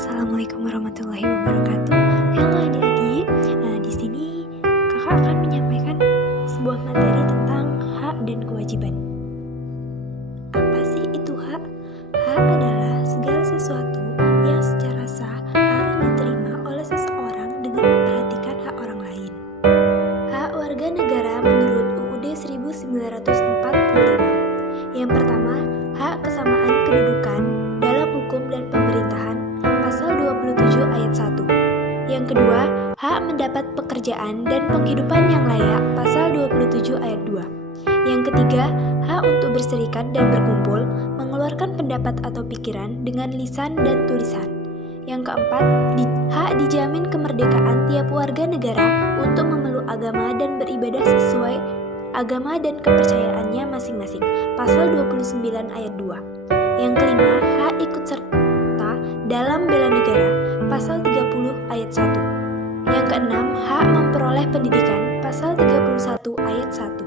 Assalamualaikum warahmatullahi wabarakatuh. Halo adik-adik. Di sini kakak akan menyampaikan sebuah materi tentang hak dan kewajiban. Apa sih itu hak? Hak adalah segala sesuatu yang secara sah harus diterima oleh seseorang dengan memperhatikan hak orang lain. Hak warga negara menurut UUD 1945. Yang pertama, hak kesamaan kedudukan dalam hukum dan pemerintahan. Pasal 27 ayat 1. Yang kedua, hak mendapat pekerjaan dan penghidupan yang layak. Pasal 27 ayat 2. Yang ketiga, hak untuk berserikat dan berkumpul, mengeluarkan pendapat atau pikiran dengan lisan dan tulisan. Yang keempat, hak dijamin kemerdekaan tiap warga negara untuk memeluk agama dan beribadah sesuai agama dan kepercayaannya masing-masing. Pasal 29 ayat 2. Yang kelima, hak ikut serta dalam bela negara, pasal 30 ayat 1. Yang keenam, hak memperoleh pendidikan, pasal 31 ayat 1.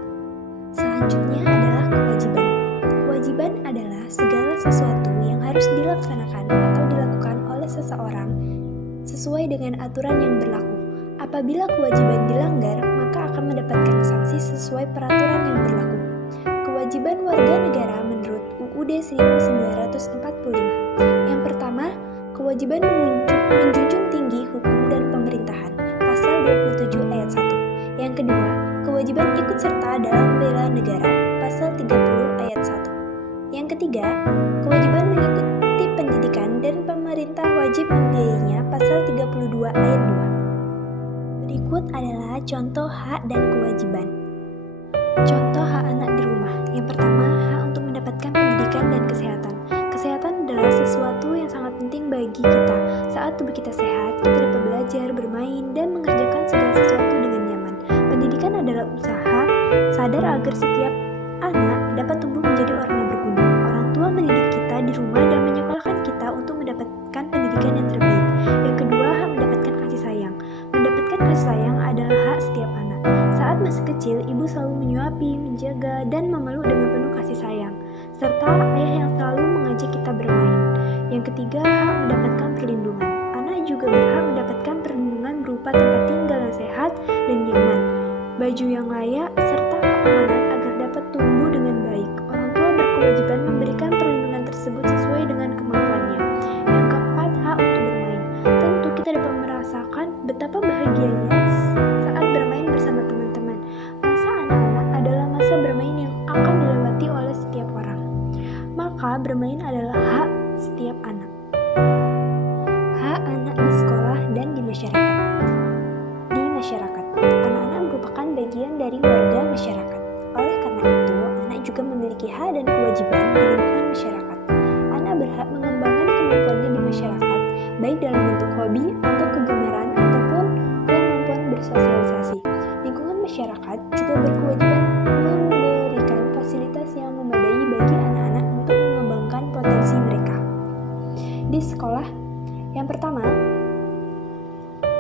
Selanjutnya adalah kewajiban. Kewajiban adalah segala sesuatu yang harus dilaksanakan atau dilakukan oleh seseorang sesuai dengan aturan yang berlaku. Apabila kewajiban dilanggar, maka akan mendapatkan sanksi sesuai peraturan yang berlaku. Kewajiban warga negara menurut UUD 1945. Yang pertama, kewajiban menjunjung tinggi hukum dan pemerintahan, pasal 27 ayat 1. Yang kedua, kewajiban ikut serta dalam bela negara, pasal 30 ayat 1. Yang ketiga, kewajiban mengikuti pendidikan dan pemerintah wajib membiayainya, pasal 32 ayat 2. Berikut adalah contoh hak dan kewajiban. Contoh hak anak di rumah. Yang pertama, hak untuk mendapatkan pendidikan dan kesehatan. Kesehatan adalah sesuatu yang sangat penting bagi kita. Saat tubuh kita sehat, kita dapat belajar, bermain, dan mengerjakan segala sesuatu dengan nyaman. Pendidikan adalah usaha sadar agar setiap anak dapat tumbuh menjadi orang yang berguna. Orang tua mendidik kita di rumah dan menyekolahkan kita untuk mendapatkan pendidikan yang terbaik. Yang kedua, hak mendapatkan kasih sayang. Mendapatkan kasih sayang adalah hak setiap anak. Saat masih kecil, ibu selalu menyuapi, menjaga, dan memeluk dengan penuh kasih sayang, serta ayah yang selalu mengajak kita bermain. Yang ketiga, hak mendapatkan perlindungan. Anak juga berhak mendapatkan perlindungan berupa tempat tinggal yang sehat dan nyaman, baju yang layak, serta keamanan agar dapat tumbuh dengan baik. Orang tua berkewajiban memberikan perlindungan tersebut sesuai dengan kemampuannya. Yang keempat, hak untuk bermain. Tentu kita dapat merasakan betapa bahagianya saat bermain bersama teman-teman. Masa anak-anak adalah masa bermain yang akan dilewati oleh setiap orang. Maka bermain adalah hak setiap anak. Hak anak di sekolah dan di masyarakat. Di masyarakat, anak-anak merupakan bagian dari warga masyarakat. Oleh karena itu, anak juga memiliki hak dan kewajiban di lingkungan masyarakat. Anak berhak mengembangkan kemampuannya di masyarakat, baik dalam bentuk hobi atau kegemaran ataupun kemampuan bersosialisasi. Lingkungan masyarakat juga berkewajiban memberikan fasilitas yang memadai bagi anak-anak untuk mengembangkan potensi mereka. Di sekolah, yang pertama,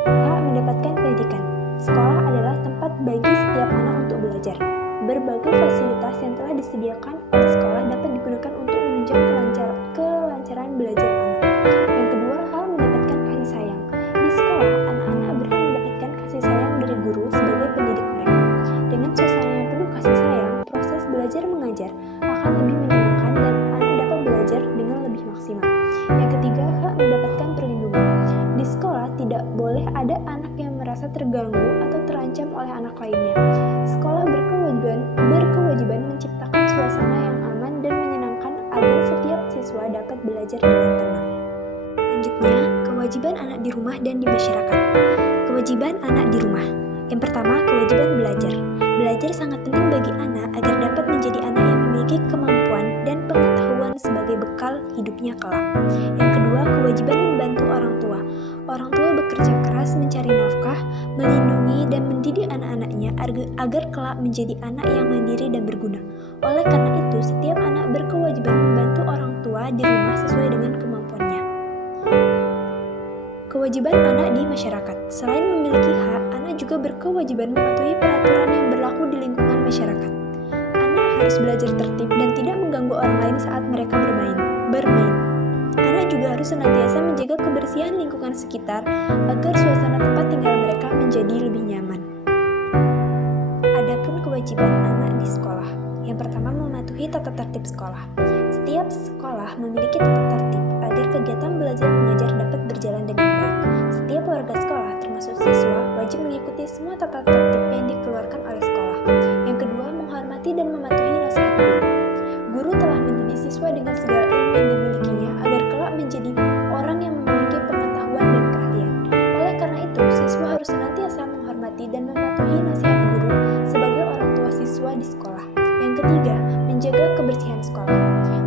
hak mendapatkan pendidikan. Sekolah adalah tempat bagi setiap anak untuk belajar. Berbagai fasilitas yang telah disediakan oleh sekolah dapat digunakan untuk menunjang kelancaran belajar anak. Yang kedua, hak mendapatkan kasih sayang. Di sekolah, anak-anak berhak mendapatkan kasih sayang dari guru sebagai pendidik mereka. Dengan suasana yang penuh kasih sayang, proses belajar mengajar akan lebih menyenangkan dan anak dapat belajar dengan lebih maksimal. Yang ketiga, hak mendapatkan perlindungan. Di sekolah tidak boleh ada anak yang merasa terganggu atau terancam oleh anak lainnya. Sekolah berkewajiban menciptakan suasana yang aman dan menyenangkan agar setiap siswa dapat belajar dengan tenang. Selanjutnya, kewajiban anak di rumah dan di masyarakat. Kewajiban anak di rumah. Yang pertama, kewajiban belajar. Belajar sangat penting bagi anak agar dapat menjadi anak yang memiliki kemampuan dan pengetahuan sebagai bekal hidupnya kelak. Yang kedua, kewajiban membantu orang tua. Orang tua bekerja keras mencari nafkah, melindungi dan mendidik anak-anaknya agar kelak menjadi anak yang mandiri dan berguna. Oleh karena itu, setiap anak berkewajiban membantu orang tua di rumah sesuai dengan kemampuannya. Kewajiban anak di masyarakat. Selain memiliki hak, anak juga berkewajiban mematuhi peraturan yang berlaku di lingkungan masyarakat. Anak harus belajar tertib dan tidak mengganggu orang lain saat mereka bermain. Anak Siswa juga harus senantiasa menjaga kebersihan lingkungan sekitar agar suasana tempat tinggal mereka menjadi lebih nyaman. Adapun kewajiban anak di sekolah. Yang pertama, mematuhi tata tertib sekolah. Setiap sekolah memiliki tata tertib agar kegiatan belajar mengajar dapat berjalan dengan baik. Setiap warga sekolah, termasuk siswa, wajib mengikuti semua tata tertib yang dikeluarkan oleh sekolah. Yang kedua, menghormati dan mematuhi nasihat guru. Guru telah mendidik siswa dengan segala ilmu yang dimilikinya agar kelak menjadi orang yang memiliki pengetahuan dan keahlian. Oleh karena itu, siswa harus senantiasa menghormati dan mematuhi nasihat guru sebagai orang tua siswa di sekolah. Yang ketiga, menjaga kebersihan sekolah.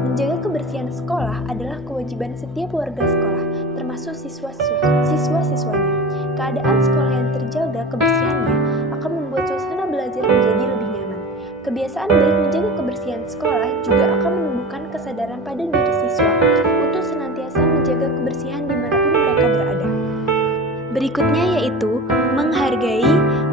Menjaga kebersihan sekolah adalah kewajiban setiap warga sekolah, termasuk siswa-siswanya. Keadaan sekolah yang terjaga kebersihannya akan membuat suasana belajar menjadi lebih nyaman. Kebiasaan baik menjaga kebersihan sekolah juga akan menumbuhkan kesadaran pada diri siswa untuk senantiasa menjaga kebersihan dimanapun mereka berada. Berikutnya yaitu menghargai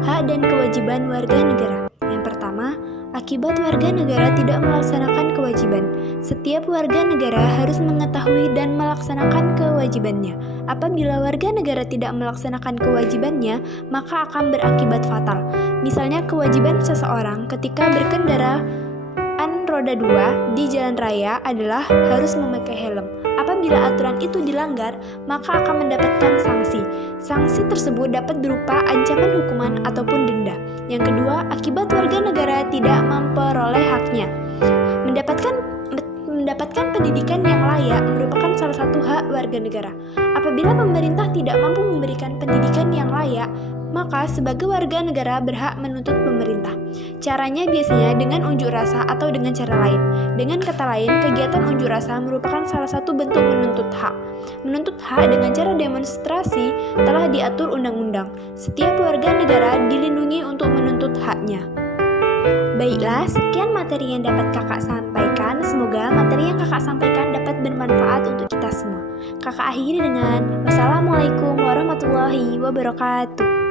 hak dan kewajiban warga negara. Yang pertama, akibat warga negara tidak melaksanakan kewajiban. Setiap warga negara harus mengetahui dan melaksanakan kewajibannya. Apabila warga negara tidak melaksanakan kewajibannya, maka akan berakibat fatal. Misalnya kewajiban seseorang ketika berkendaraan roda 2 di jalan raya adalah harus memakai helm. Apabila aturan itu dilanggar, maka akan mendapatkan sanksi. Sanksi tersebut dapat berupa ancaman hukuman ataupun denda. Yang kedua, akibat warga negara tidak memperoleh haknya. Mendapatkan pendidikan yang layak merupakan salah satu hak warga negara. Apabila pemerintah tidak mampu memberikan pendidikan yang layak, maka sebagai warga negara berhak menuntut pemerintah. Caranya biasanya dengan unjuk rasa atau dengan cara lain. Dengan kata lain, kegiatan unjuk rasa merupakan salah satu bentuk menuntut hak. Menuntut hak dengan cara demonstrasi telah diatur undang-undang. Setiap warga negara dilindungi untuk menuntut haknya. Baiklah, sekian materi yang dapat kakak sampaikan. Semoga materi yang kakak sampaikan dapat bermanfaat untuk kita semua. Kakak akhiri dengan wassalamualaikum warahmatullahi wabarakatuh.